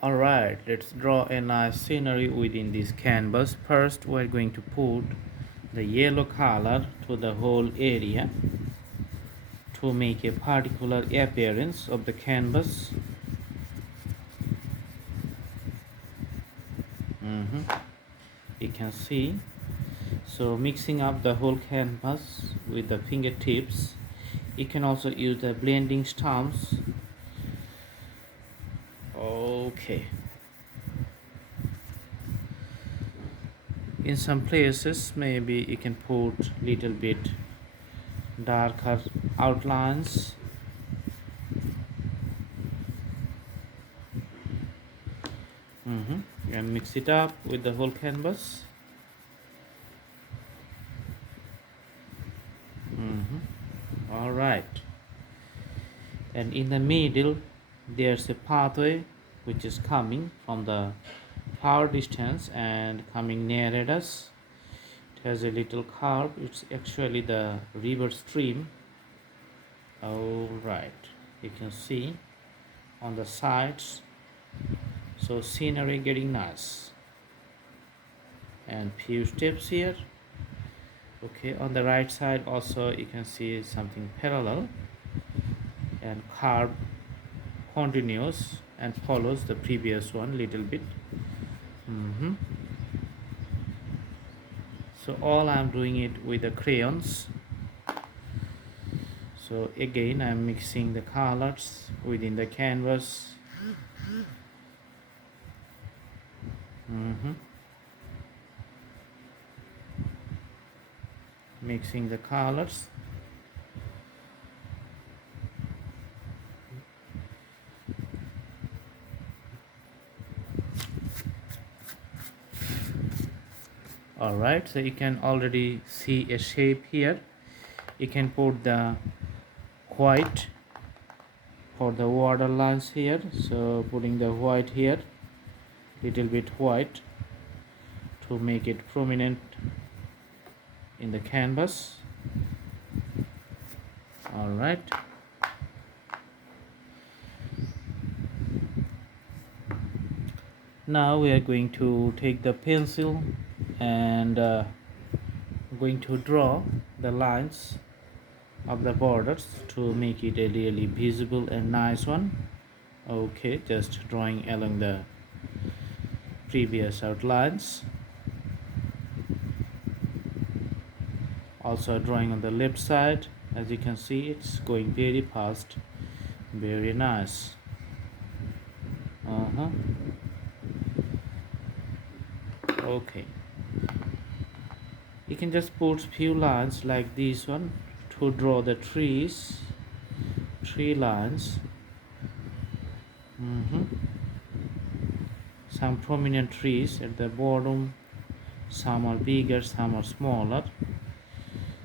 Alright, let's draw a nice scenery within this canvas. First, we're going to put the yellow color to the whole area to make a particular appearance of the canvas. You can see. So mixing up the whole canvas with the fingertips. You can also use the blending stumps. Okay. In some places, maybe you can put little bit darker outlines. And mix it up with the whole canvas. All right. And in the middle, there's a pathway which is coming from the far distance and coming near at us. It has a little curve. It's actually the river stream. All right, you can see on the sides. So scenery getting nice. And few steps here. Okay, on the right side also you can see something parallel and curve continues and follows the previous one little bit. So all I'm doing it with the crayons. So again I'm mixing the colors within the canvas. Mixing the colors. Alright, so you can already see a shape here. You can put the white for the water lines here. So putting the white here, little bit white to make it prominent in the canvas. Alright. Now we are going to take the pencil and going to draw the lines of the borders to make it a really visible and nice one. Okay, just drawing along the previous outlines. Also drawing on the left side. As you can see, it's going very fast, very nice. Okay, you can just put few lines like this one to draw the trees, tree lines. Some prominent trees at the bottom, some are bigger, some are smaller.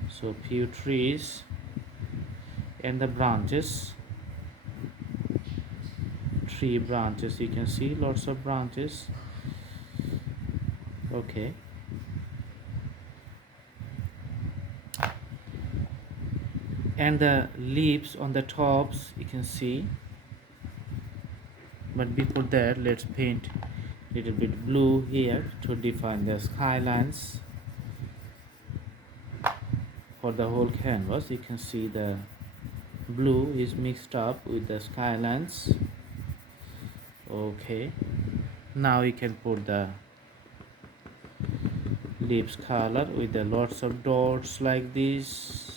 So few trees and the branches, tree branches, you can see lots of branches. Okay, and the leaves on the tops you can see. But before that, let's paint a little bit blue here to define the skylines for the whole canvas. You can see the blue is mixed up with the skylines. Okay, now you can put the leaves color with the lots of dots like this.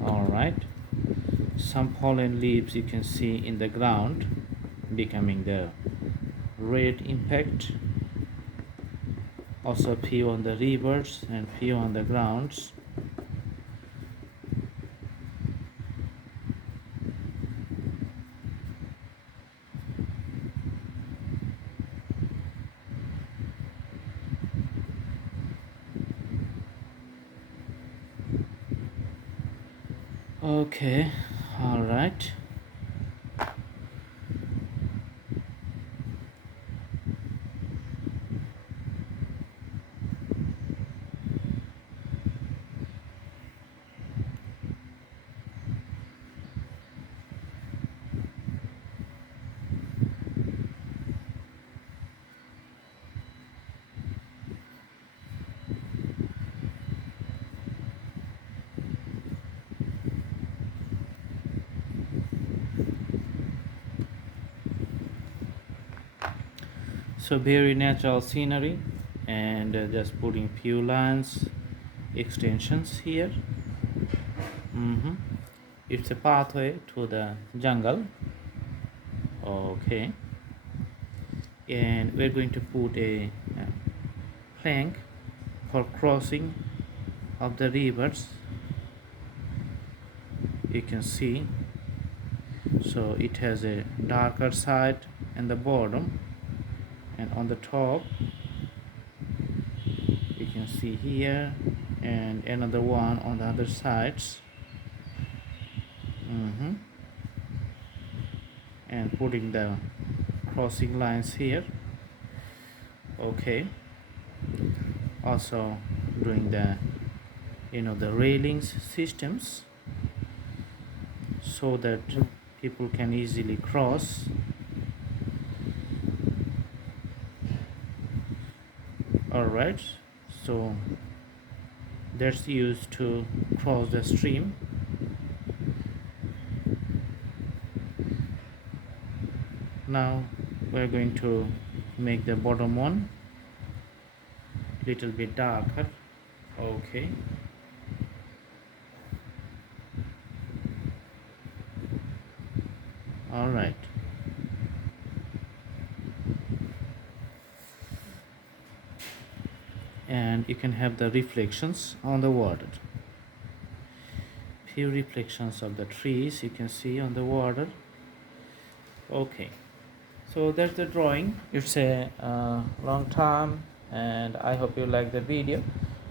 Alright, some fallen leaves you can see in the ground becoming the red impact. Also few on the rivers and few on the grounds. Okay, all right. So very natural scenery, and just putting few lines, extensions here. Mm-hmm. It's a pathway to the jungle. Okay, and we're going to put a plank for crossing of the rivers. You can see, so it has a darker side in the bottom, and on the top you can see here, and another one on the other sides. Mm-hmm. And putting the crossing lines here. Okay, also doing the the railings systems so that people can easily cross. All right, so that's used to cross the stream. Now we're going to make the bottom one little bit darker. Okay, all right. And you can have the reflections on the water, few reflections of the trees you can see on the water. Okay, so that's the drawing. It's a long time, and I hope you like the video.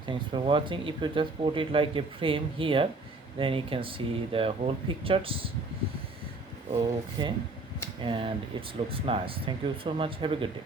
Thanks for watching. If you just put it like a frame here, then you can see the whole pictures. Okay, and it looks nice. Thank you so much. Have a good day.